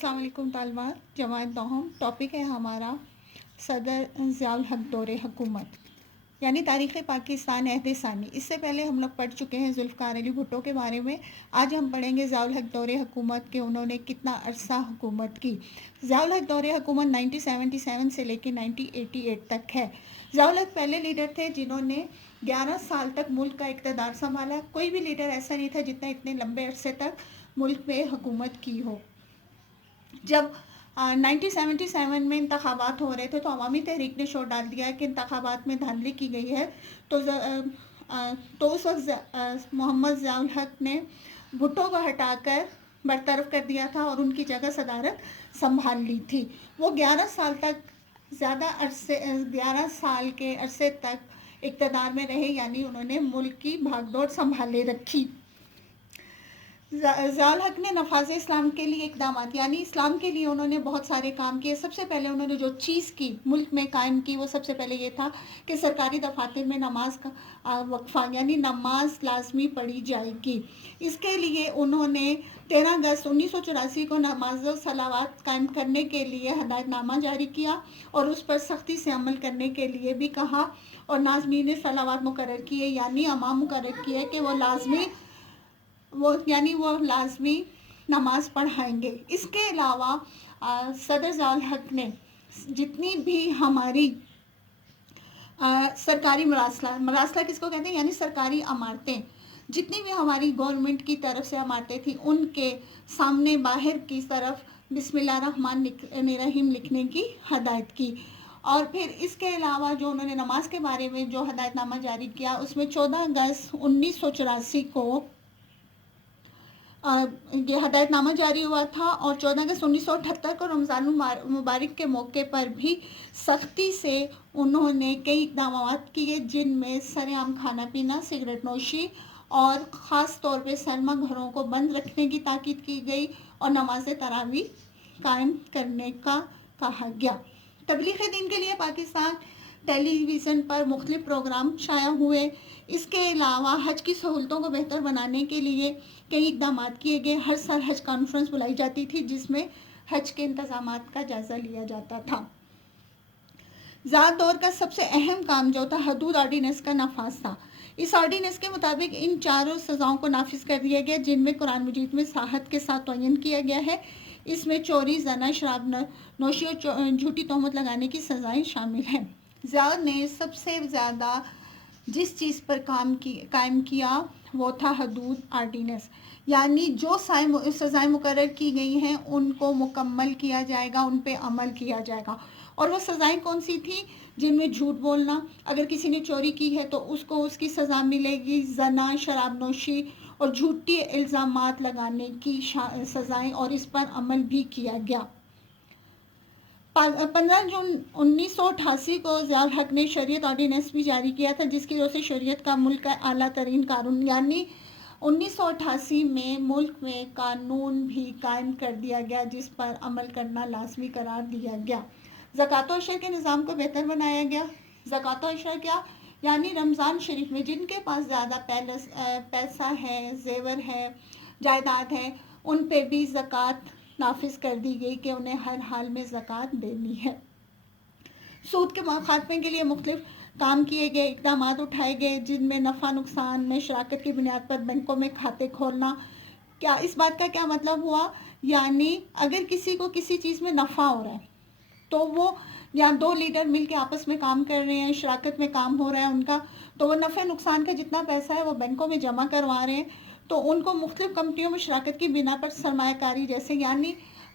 السلام علیکم طالبات جماعت دوہم. ٹاپک ہے ہمارا صدر ضیاء الحق دور حکومت یعنی تاریخ پاکستان عہد ثانی. اس سے پہلے ہم لوگ پڑھ چکے ہیں ذوالفقار علی بھٹو کے بارے میں. آج ہم پڑھیں گے ضیاء الحق دور حکومت کہ انہوں نے کتنا عرصہ حکومت کی. ضیاء الحق دور حکومت 1977 سے لے کے 1988 تک ہے. ضیاء الحق پہلے لیڈر تھے جنہوں نے 11 سال تک ملک کا اقتدار سنبھالا. کوئی بھی لیڈر ایسا نہیں تھا جتنا اتنے لمبے عرصے تک ملک میں حکومت کی ہو. جب 1977 میں انتخابات ہو رہے تھے تو عوامی تحریک نے شور ڈال دیا کہ انتخابات میں دھاندلی کی گئی ہے. تو اس وقت محمد ضیاء الحق نے بھٹو کو ہٹا کر برطرف کر دیا تھا اور ان کی جگہ صدارت سنبھال لی تھی. وہ 11 سال تک 11 سال کے عرصے تک اقتدار میں رہے، یعنی انہوں نے ملک کی بھاگ دوڑ سنبھالے رکھی. ضیاء الحق نے نفاذ اسلام کے لیے اقدامات یعنی اسلام کے لیے انہوں نے بہت سارے کام کیے. سب سے پہلے انہوں نے جو چیز کی ملک میں قائم کی وہ سب سے پہلے یہ تھا کہ سرکاری دفاتر میں نماز کا وقفہ یعنی نماز لازمی پڑھی جائے گی. اس کے لیے انہوں نے 13 اگست 1984 کو نماز و صلوات قائم کرنے کے لیے ہدایت نامہ جاری کیا اور اس پر سختی سے عمل کرنے کے لیے بھی کہا اور ناظمین صلوات مقرر کیے یعنی امام مقرر کیے کہ وہ لازمی نماز پڑھائیں گے. اس کے علاوہ صدر ضیاء الحق نے جتنی بھی ہماری سرکاری مراسلہ کس کو کہتے ہیں یعنی سرکاری عمارتیں، جتنی بھی ہماری گورنمنٹ کی طرف سے عمارتیں تھیں ان کے سامنے باہر کی طرف بسم اللہ الرحمن الرحیم لکھنے کی ہدایت کی. اور پھر اس کے علاوہ جو انہوں نے نماز کے بارے میں جو ہدایت نامہ جاری کیا اس میں 14 اگست 1984 کو یہ ہدایت نامہ جاری ہوا تھا اور 14 اگست 1978 کو رمضان المبارک کے موقع پر بھی سختی سے انہوں نے کئی اقدامات کیے جن میں سر عام کھانا پینا، سگریٹ نوشی اور خاص طور پہ سینما گھروں کو بند رکھنے کی تاکید کی گئی اور نماز تراویح قائم کرنے کا کہا گیا. تبلیغ دین کے لیے پاکستان ٹیلی ویژن پر مختلف پروگرام شائع ہوئے. اس کے علاوہ حج کی سہولتوں کو بہتر بنانے کے لیے کئی اقدامات کیے گئے. ہر سال حج کانفرنس بلائی جاتی تھی جس میں حج کے انتظامات کا جائزہ لیا جاتا تھا. ذات دور کا سب سے اہم کام جو تھا حدود آرڈیننس کا نفاذ تھا. اس آرڈیننس کے مطابق ان 4 سزاؤں کو نافذ کر دیا گیا جن میں قرآن مجید میں صراحت کے ساتھ تعین کیا گیا ہے. اس میں چوری، زنا، شراب نوشی اور جھوٹی تہمت لگانے کی سزائیں شامل ہیں. ضیاء نے سب سے زیادہ جس چیز پر قائم کیا وہ تھا حدود آرڈیننس یعنی جو سزائیں مقرر کی گئی ہیں ان کو مکمل کیا جائے گا، ان پہ عمل کیا جائے گا. اور وہ سزائیں کون سی تھیں؟ جن میں جھوٹ بولنا، اگر کسی نے چوری کی ہے تو اس کو اس کی سزا ملے گی، زنا، شراب نوشی اور جھوٹی الزامات لگانے کی سزائیں، اور اس پر عمل بھی کیا گیا. 15 جون 1988 کو ضیاء الحق نے شریعت آرڈیننس بھی جاری کیا تھا جس کی وجہ سے شریعت کا ملک کا اعلیٰ ترین قانون یعنی 1988 میں ملک میں قانون بھی قائم کر دیا گیا جس پر عمل کرنا لازمی قرار دیا گیا. زکوٰۃ و عشر کے نظام کو بہتر بنایا گیا. زکوٰۃ و عشر کیا؟ یعنی رمضان شریف میں جن کے پاس زیادہ پیسہ ہے، زیور ہے، جائیداد ہے، ان پہ بھی زکوٰۃ نافذ کر دی گئی کہ انہیں ہر حال میں زکوٰۃ دینی ہے. سود کے خاتمے کے لیے مختلف کام کیے گئے، اقدامات اٹھائے گئے جن میں نفع نقصان میں شراکت کی بنیاد پر بینکوں میں کھاتے کھولنا. کیا اس بات کا کیا مطلب ہوا؟ یعنی اگر کسی کو کسی چیز میں نفع ہو رہا ہے تو وہ یا 2 لیڈر مل کے آپس میں کام کر رہے ہیں، شراکت میں کام ہو رہا ہے ان کا، تو وہ نفع نقصان کا جتنا پیسہ ہے وہ بینکوں میں جمع کروا رہے ہیں. تو ان کو مختلف کمپنیوں میں شراکت کی بنا پر سرمایہ کاری جیسے یعنی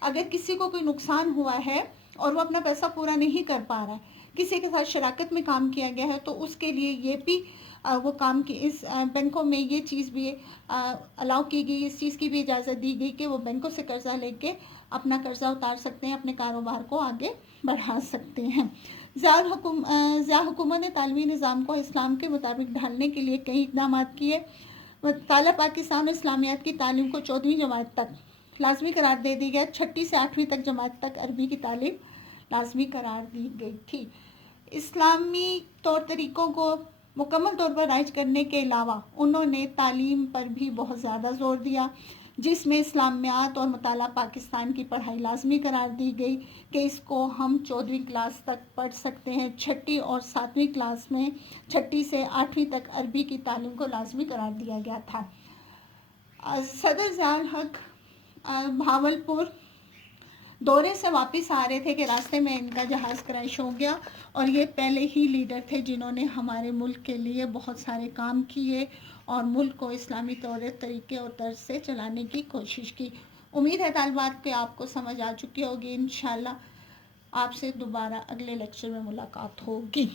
اگر کسی کو کوئی نقصان ہوا ہے اور وہ اپنا پیسہ پورا نہیں کر پا رہا ہے، کسی کے ساتھ شراکت میں کام کیا گیا ہے تو اس کے لیے یہ بھی وہ کام کی اس بینکوں میں یہ چیز بھی الاؤ کی گئی، اس چیز کی بھی اجازت دی گئی کہ وہ بینکوں سے قرضہ لے کے اپنا قرضہ اتار سکتے ہیں، اپنے کاروبار کو آگے بڑھا سکتے ہیں. ضیاء حکومت نے تعلیمی نظام کو اسلام کے مطابق ڈھالنے کے لیے کئی اقدامات کیے. تالا پاکستان میں اسلامیات کی تعلیم کو 14ویں جماعت تک لازمی قرار دے دی گیا. 6 سے 8ویں تک جماعت تک عربی کی تعلیم لازمی قرار دی گئی تھی. اسلامی طور طریقوں کو مکمل طور پر رائج کرنے کے علاوہ انہوں نے تعلیم پر بھی بہت زیادہ زور دیا. جس میں اسلامیات اور مطالعہ پاکستان کی پڑھائی لازمی قرار دی گئی کہ اس کو ہم 14ویں کلاس تک پڑھ سکتے ہیں. 6ٹھی اور 7ویں کلاس میں 6ٹھی سے 8ویں تک عربی کی تعلیم کو لازمی قرار دیا گیا تھا. صدر ضیاء الحق بھاولپور دورے سے واپس آ رہے تھے کہ راستے میں ان کا جہاز کریش ہو گیا، اور یہ پہلے ہی لیڈر تھے جنہوں نے ہمارے ملک کے لیے بہت سارے کام کیے اور ملک کو اسلامی طریقے اور طرز سے چلانے کی کوشش کی. امید ہے طالبات کہ آپ کو سمجھ آ چکی ہوگی. انشاءاللہ آپ سے دوبارہ اگلے لیکچر میں ملاقات ہوگی.